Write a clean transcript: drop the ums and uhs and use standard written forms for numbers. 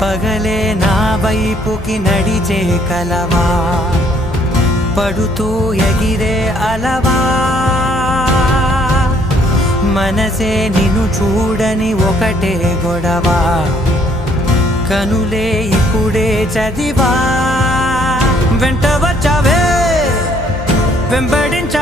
పగలే నా వైపుకి నడిచే కలవా, పడుతూ ఎగిరే అలవా, మనసే నిన్ను చూడని ఒకటే గొడవ, కనులే ఇప్పుడే చదివా, వెంట వచ్చావే వెంబడించ